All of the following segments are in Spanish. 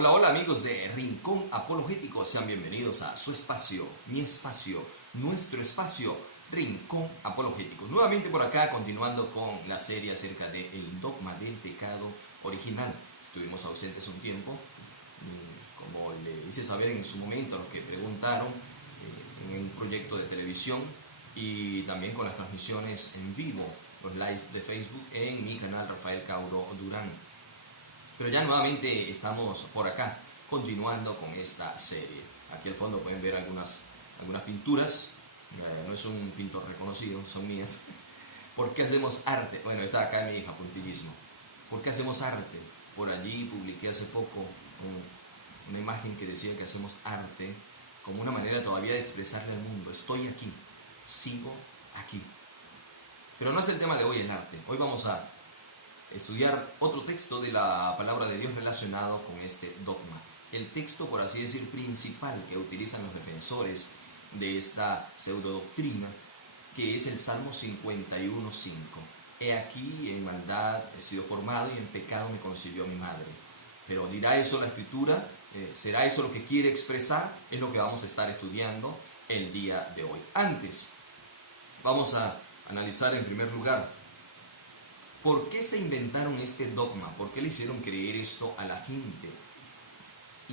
Hola, hola amigos de Rincón Apologético, sean bienvenidos a su espacio, mi espacio, nuestro espacio, Rincón Apologético. Nuevamente por acá, continuando con la serie acerca del dogma del pecado original. Estuvimos ausentes un tiempo, como le hice saber en su momento a los que preguntaron, en un proyecto de televisión y también con las transmisiones en vivo, los live de Facebook en mi canal Rafael Cauro Durán. Pero ya nuevamente estamos por acá, continuando con esta serie. Aquí al fondo pueden ver algunas pinturas. No es un pintor reconocido, son mías. ¿Por qué hacemos arte? Bueno, está acá mi hija, puntillismo. ¿Por qué hacemos arte? Por allí publiqué hace poco una imagen que decía que hacemos arte como una manera todavía de expresarle al mundo. Estoy aquí, sigo aquí. Pero no es el tema de hoy el arte. Hoy vamos a estudiar otro texto de la palabra de Dios relacionado con este dogma. El texto, por así decir, principal que utilizan los defensores de esta pseudodoctrina, que es el Salmo 51:5. He aquí, en maldad he sido formado y en pecado me concibió mi madre. Pero ¿dirá eso la Escritura? ¿Será eso lo que quiere expresar? Es lo que vamos a estar estudiando el día de hoy. Antes, vamos a analizar en primer lugar ¿por qué se inventaron este dogma? ¿Por qué le hicieron creer esto a la gente?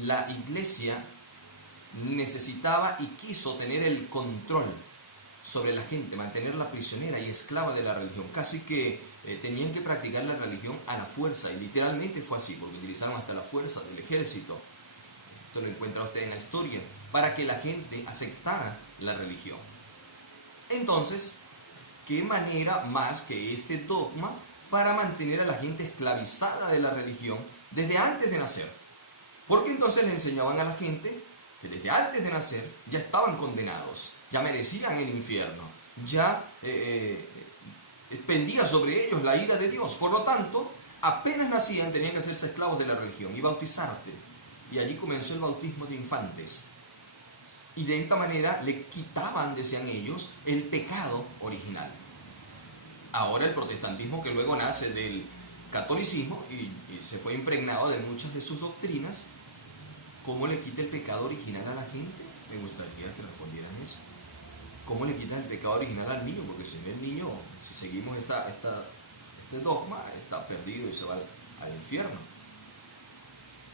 La iglesia necesitaba y quiso tener el control sobre la gente, mantenerla prisionera y esclava de la religión. Casi que tenían que practicar la religión a la fuerza, y literalmente fue así, porque utilizaron hasta la fuerza del ejército. Esto lo encuentra usted en la historia, para que la gente aceptara la religión. Entonces, ¿qué manera más que este dogma para mantener a la gente esclavizada de la religión desde antes de nacer? Porque entonces le enseñaban a la gente que desde antes de nacer ya estaban condenados, ya merecían el infierno, ya pendía sobre ellos la ira de Dios. Por lo tanto, apenas nacían tenían que hacerse esclavos de la religión y bautizarte. Y allí comenzó el bautismo de infantes. Y de esta manera le quitaban, decían ellos, el pecado original. Ahora el protestantismo, que luego nace del catolicismo y se fue impregnado de muchas de sus doctrinas, ¿cómo le quita el pecado original a la gente? Me gustaría que respondieran eso. ¿Cómo le quita el pecado original al niño? Porque si no, el niño, si seguimos este dogma, está perdido y se va al infierno.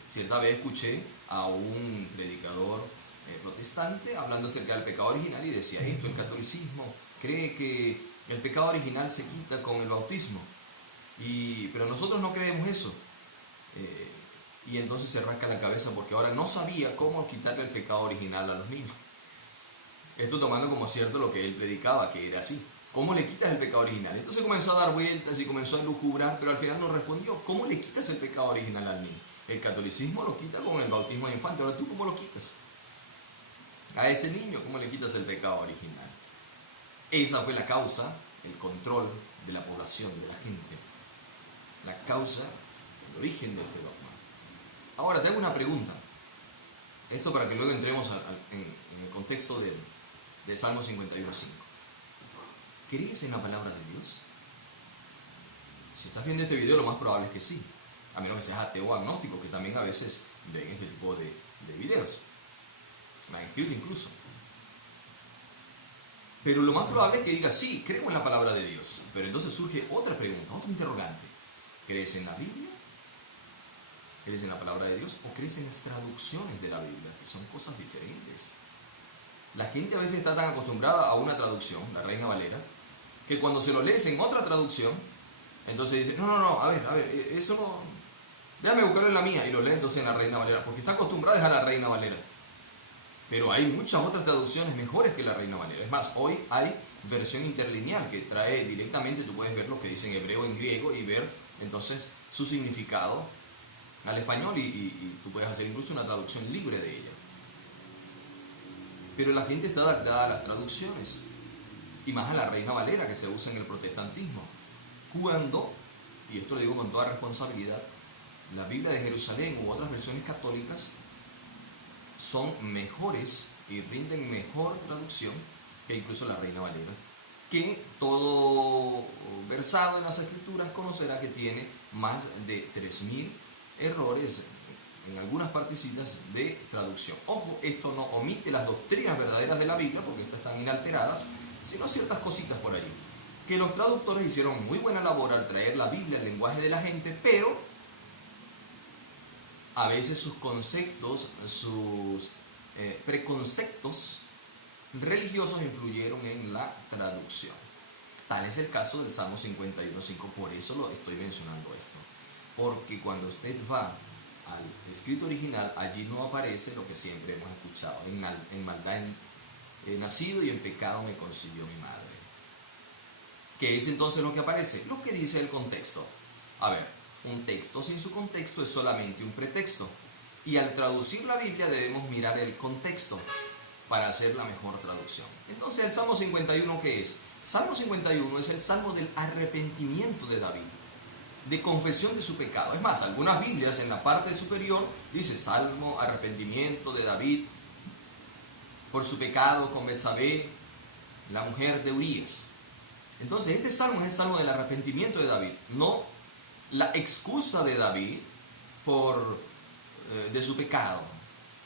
Cierta vez escuché a un predicador protestante hablando acerca del pecado original y decía esto: el catolicismo cree que el pecado original se quita con el bautismo, pero nosotros no creemos eso. Y entonces se rasca la cabeza porque ahora no sabía cómo quitarle el pecado original a los niños. Esto tomando como cierto lo que él predicaba, que era así. ¿Cómo le quitas el pecado original? Entonces comenzó a dar vueltas y comenzó a elucubrar, pero al final no respondió. ¿Cómo le quitas el pecado original al niño? El catolicismo lo quita con el bautismo de infante. Ahora, ¿tú cómo lo quitas? A ese niño, ¿cómo le quitas el pecado original? Esa fue la causa, el control de la población, de la gente. La causa, el origen de este dogma. Ahora, te hago una pregunta. Esto para que luego entremos en el contexto del Salmo 51:5. ¿Crees en la palabra de Dios? Si estás viendo este video, lo más probable es que sí. A menos que seas ateo o agnóstico, que también a veces ven este tipo de videos. Me han escrito incluso. Pero lo más probable es que digas, sí, creo en la palabra de Dios. Pero entonces surge otra pregunta, otro interrogante. ¿Crees en la Biblia? ¿Crees en la palabra de Dios? ¿O crees en las traducciones de la Biblia? Que son cosas diferentes. La gente a veces está tan acostumbrada a una traducción, la Reina Valera, que cuando se lo lees en otra traducción, entonces dice, no, a ver, eso no... Déjame buscarlo en la mía, y lo lee entonces en la Reina Valera, porque está acostumbrada a la Reina Valera. Pero hay muchas otras traducciones mejores que la Reina Valera. Es más, hoy hay versión interlineal que trae directamente, tú puedes ver lo que dice en hebreo, en griego, y ver entonces su significado al español, y tú puedes hacer incluso una traducción libre de ella. Pero la gente está adaptada a las traducciones, y más a la Reina Valera que se usa en el protestantismo. Cuando, y esto lo digo con toda responsabilidad, la Biblia de Jerusalén u otras versiones católicas son mejores y rinden mejor traducción que incluso la Reina Valera, que todo versado en las Escrituras conocerá que tiene más de 3000 errores en algunas partecitas de traducción. Ojo, esto no omite las doctrinas verdaderas de la Biblia, porque estas están inalteradas, sino ciertas cositas por allí. Que los traductores hicieron muy buena labor al traer la Biblia al lenguaje de la gente, pero a veces sus conceptos, sus preconceptos religiosos influyeron en la traducción. Tal es el caso del Salmo 51.5, por eso lo estoy mencionando esto. Porque cuando usted va al escrito original, allí no aparece lo que siempre hemos escuchado. En maldad he nacido y en pecado me concibió mi madre. ¿Qué es entonces lo que aparece? Lo que dice el contexto. A ver, un texto sin su contexto es solamente un pretexto. Y al traducir la Biblia debemos mirar el contexto para hacer la mejor traducción. Entonces, ¿el Salmo 51 qué es? Salmo 51 es el salmo del arrepentimiento de David, de confesión de su pecado. Es más, algunas Biblias en la parte superior dice Salmo, arrepentimiento de David por su pecado con Betsabé, la mujer de Urías. Entonces, este salmo es el salmo del arrepentimiento de David, no la excusa de David de su pecado,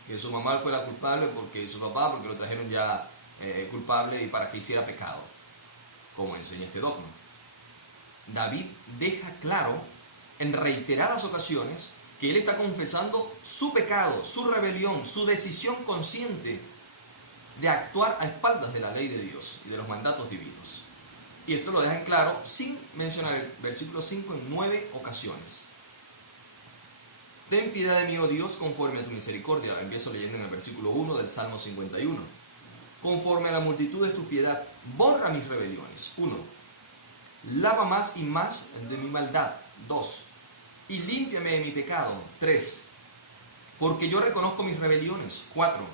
que su mamá fuera culpable porque su papá, porque lo trajeron ya culpable y para que hiciera pecado, como enseña este dogma. David deja claro en reiteradas ocasiones que él está confesando su pecado, su rebelión, su decisión consciente de actuar a espaldas de la ley de Dios y de los mandatos divinos. Y esto lo deja en claro sin mencionar el versículo 5 en 9 ocasiones. Ten piedad de mí, oh Dios, conforme a tu misericordia. Empiezo leyendo en el versículo 1 del Salmo 51. Conforme a la multitud de tu piedad, borra mis rebeliones. 1. Lava más y más de mi maldad. 2. Y límpiame de mi pecado. 3. Porque yo reconozco mis rebeliones. 4.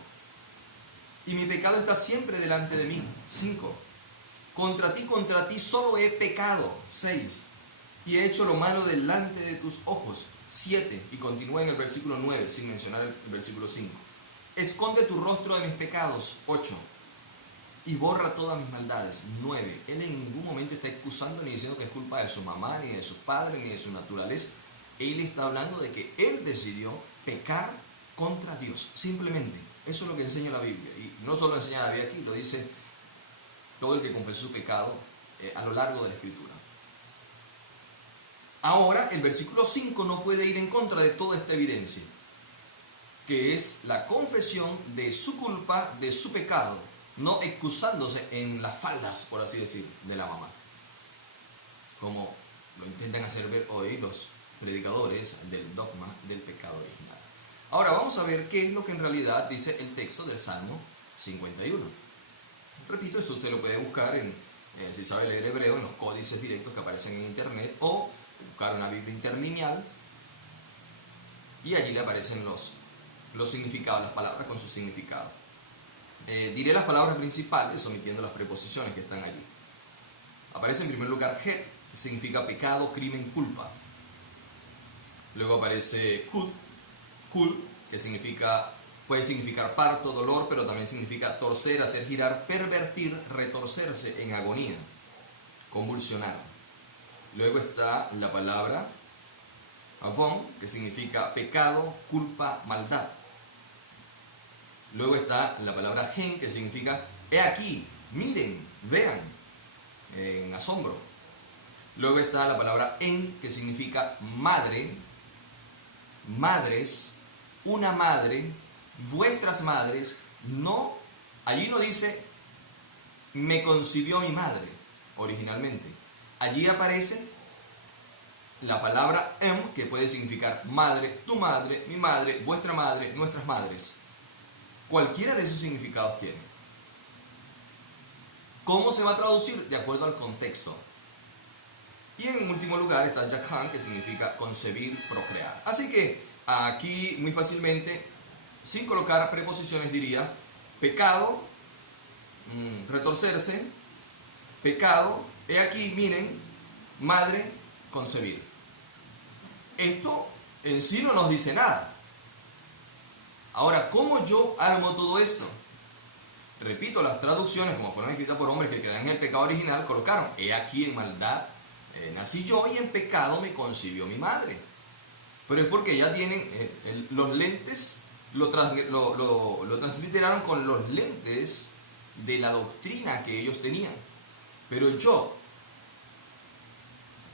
Y mi pecado está siempre delante de mí. 5. Contra ti solo he pecado. 6. Y he hecho lo malo delante de tus ojos. 7. Y continúa en el versículo 9, sin mencionar el versículo 5. Esconde tu rostro de mis pecados. 8. Y borra todas mis maldades. 9. Él en ningún momento está excusando ni diciendo que es culpa de su mamá, ni de sus padres, ni de su naturaleza. Él está hablando de que él decidió pecar contra Dios. Simplemente. Eso es lo que enseña la Biblia. Y no solo enseña David aquí, lo dice todo el que confesó su pecado a lo largo de la Escritura. Ahora, el versículo 5 no puede ir en contra de toda esta evidencia, que es la confesión de su culpa, de su pecado, no excusándose en las faldas, por así decir, de la mamá, como lo intentan hacer ver hoy los predicadores del dogma del pecado original. Ahora vamos a ver qué es lo que en realidad dice el texto del Salmo 51. Repito, esto usted lo puede buscar, si sabe leer hebreo, en los códices directos que aparecen en internet, o buscar una Biblia interlineal y allí le aparecen los significados, las palabras con su significado. Diré las palabras principales omitiendo las preposiciones que están allí. Aparece en primer lugar het, que significa pecado, crimen, culpa. Luego aparece kul, que puede significar parto, dolor, pero también significa torcer, hacer girar, pervertir, retorcerse en agonía, convulsionar. Luego está la palabra avon, que significa pecado, culpa, maldad. Luego está la palabra gen, que significa he aquí, miren, vean, en asombro. Luego está la palabra en, que significa madre, madres, una madre, vuestras madres. No, allí no dice me concibió mi madre originalmente. Allí aparece la palabra em, que puede significar madre, tu madre, mi madre, vuestra madre, nuestras madres. Cualquiera de esos significados tiene. ¿Cómo se va a traducir? De acuerdo al contexto. Y en último lugar está yakhan, que significa concebir, procrear. Así que aquí muy fácilmente, sin colocar preposiciones, diría pecado, retorcerse, pecado, he aquí, miren, madre, concebir. Esto en sí no nos dice nada. Ahora, ¿cómo yo armo todo esto? Repito, las traducciones, como fueron escritas por hombres que creían en el pecado original, colocaron, he aquí en maldad nací yo y en pecado me concibió mi madre. pero es porque ya tienen los lentes, lo transliteraron con los lentes de la doctrina que ellos tenían. Pero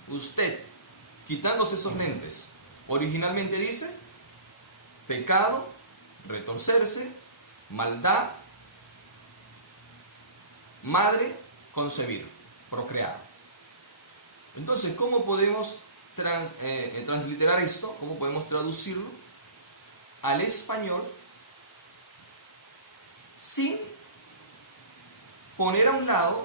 usted, quitándose esos lentes, originalmente dice pecado, retorcerse, maldad, madre, concebir, procrear. Entonces, ¿cómo podemos transliterar esto? ¿Cómo podemos traducirlo al español sin poner a un lado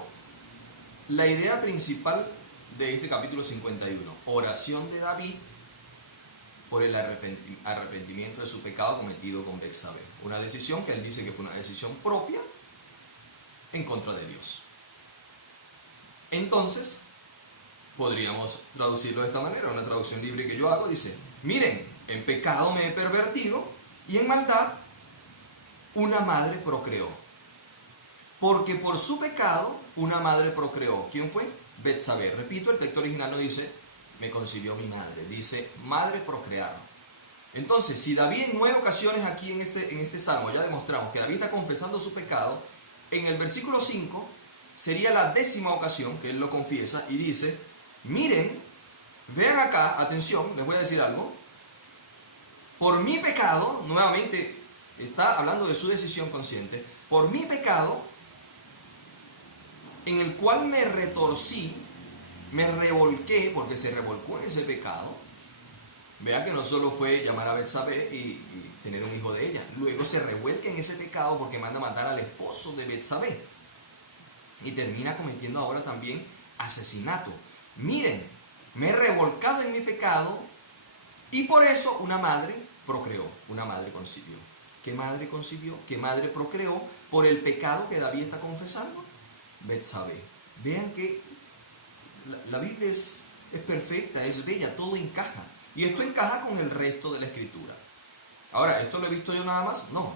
la idea principal de este capítulo 51? Oración de David por el arrepentimiento de su pecado cometido con Betsabé. Una decisión que él dice que fue una decisión propia en contra de Dios. Entonces, podríamos traducirlo de esta manera. Una traducción libre que yo hago dice: miren, en pecado me he pervertido y en maldad una madre procreó. Porque por su pecado una madre procreó. ¿Quién fue? Betsabé. Repito, el texto original no dice me concibió mi madre, dice madre procrearon. Entonces, si David en 9 ocasiones aquí en este salmo ya demostramos que David está confesando su pecado, en el versículo 5 sería la 10ª ocasión que él lo confiesa y dice: miren, vean acá, atención, les voy a decir algo. Por mi pecado, nuevamente está hablando de su decisión consciente, por mi pecado, en el cual me retorcí, me revolqué, porque se revolcó en ese pecado. Vea que no solo fue llamar a Betsabé y tener un hijo de ella, luego se revuelca en ese pecado porque manda a matar al esposo de Betsabé y termina cometiendo ahora también asesinato. Miren, me he revolcado en mi pecado y por eso una madre procreó, una madre concibió. ¿Qué madre concibió? ¿Qué madre procreó por el pecado que David está confesando? Betsabé. Vean que la Biblia es perfecta, es bella, todo encaja. Y esto encaja con el resto de la Escritura. Ahora, ¿esto lo he visto yo nada más? No.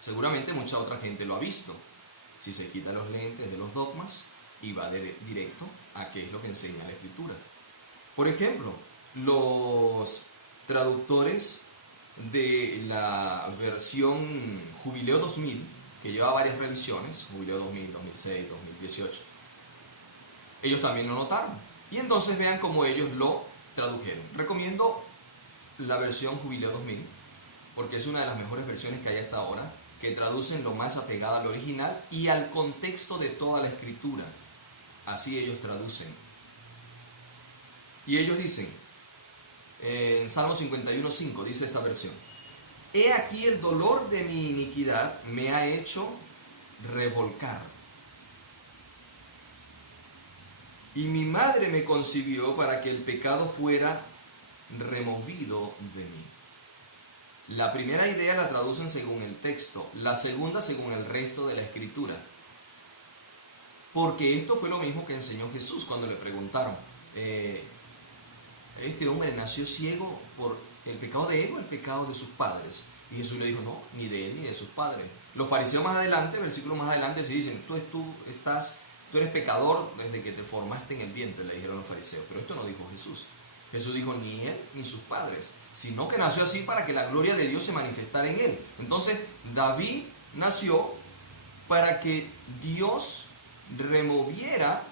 Seguramente mucha otra gente lo ha visto. Si se quita los lentes de los dogmas y va directo a qué es lo que enseña la Escritura. Por ejemplo, los traductores de la versión Jubileo 2000, que lleva varias revisiones, Jubileo 2000, 2006, 2018, ellos también lo notaron. Y entonces vean cómo ellos lo tradujeron. Recomiendo la versión Jubileo 2000, porque es una de las mejores versiones que hay hasta ahora, que traducen lo más apegado al original y al contexto de toda la Escritura. Así ellos traducen. Y ellos dicen, en Salmo 51:5 dice esta versión: he aquí el dolor de mi iniquidad me ha hecho revolcar, y mi madre me concibió para que el pecado fuera removido de mí. La primera idea la traducen según el texto, la segunda según el resto de la Escritura. Porque esto fue lo mismo que enseñó Jesús cuando le preguntaron: este hombre nació ciego por el pecado de él o el pecado de sus padres. Y Jesús le dijo: no, ni de él ni de sus padres. Los fariseos más adelante, versículos más adelante, se dicen: tú eres pecador desde que te formaste en el vientre, le dijeron los fariseos. Pero esto no dijo Jesús. Jesús dijo: ni él ni sus padres, sino que nació así para que la gloria de Dios se manifestara en él. Entonces, David nació para que Dios removiera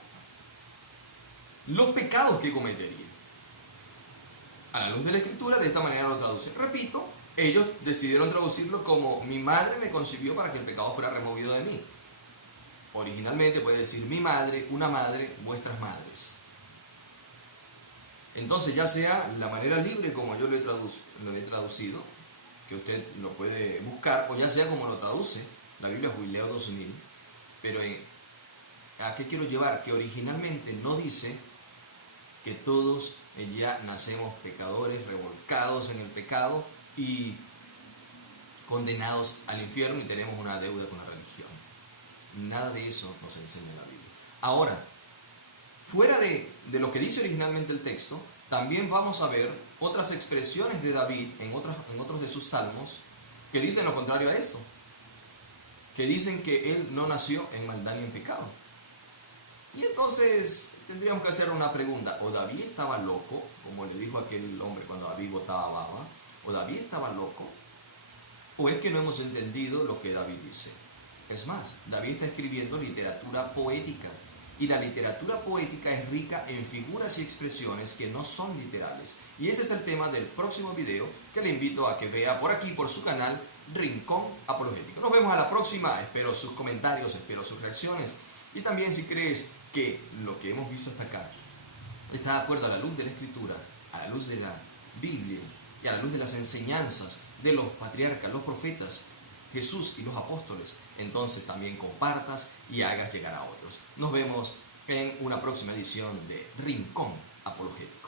los pecados que cometería. A la luz de la Escritura, de esta manera lo traduce. Repito, ellos decidieron traducirlo como: mi madre me concibió para que el pecado fuera removido de mí. Originalmente puede decir: mi madre, una madre, vuestras madres. Entonces, ya sea la manera libre como yo lo he traducido, que usted lo puede buscar, o ya sea como lo traduce la Biblia Jubileo 2000, pero ¿a qué quiero llevar? Que originalmente no dice que todos ya nacemos pecadores, revolcados en el pecado y condenados al infierno y tenemos una deuda con la religión. Nada de eso nos enseña la Biblia. Ahora, fuera de lo que dice originalmente el texto, también vamos a ver otras expresiones de David en otros de sus salmos que dicen lo contrario a esto, que dicen que él no nació en maldad ni en pecado. Y entonces tendríamos que hacer una pregunta. ¿O David estaba loco, como le dijo aquel hombre cuando David botaba baba? ¿O David estaba loco? ¿O es que no hemos entendido lo que David dice? Es más, David está escribiendo literatura poética. Y la literatura poética es rica en figuras y expresiones que no son literales. Y ese es el tema del próximo video que le invito a que vea por aquí, por su canal, Rincón Apologético. Nos vemos a la próxima. Espero sus comentarios, espero sus reacciones. Y también si crees que lo que hemos visto hasta acá está de acuerdo a la luz de la Escritura, a la luz de la Biblia y a la luz de las enseñanzas de los patriarcas, los profetas, Jesús y los apóstoles, entonces también compartas y hagas llegar a otros. Nos vemos en una próxima edición de Rincón Apologético.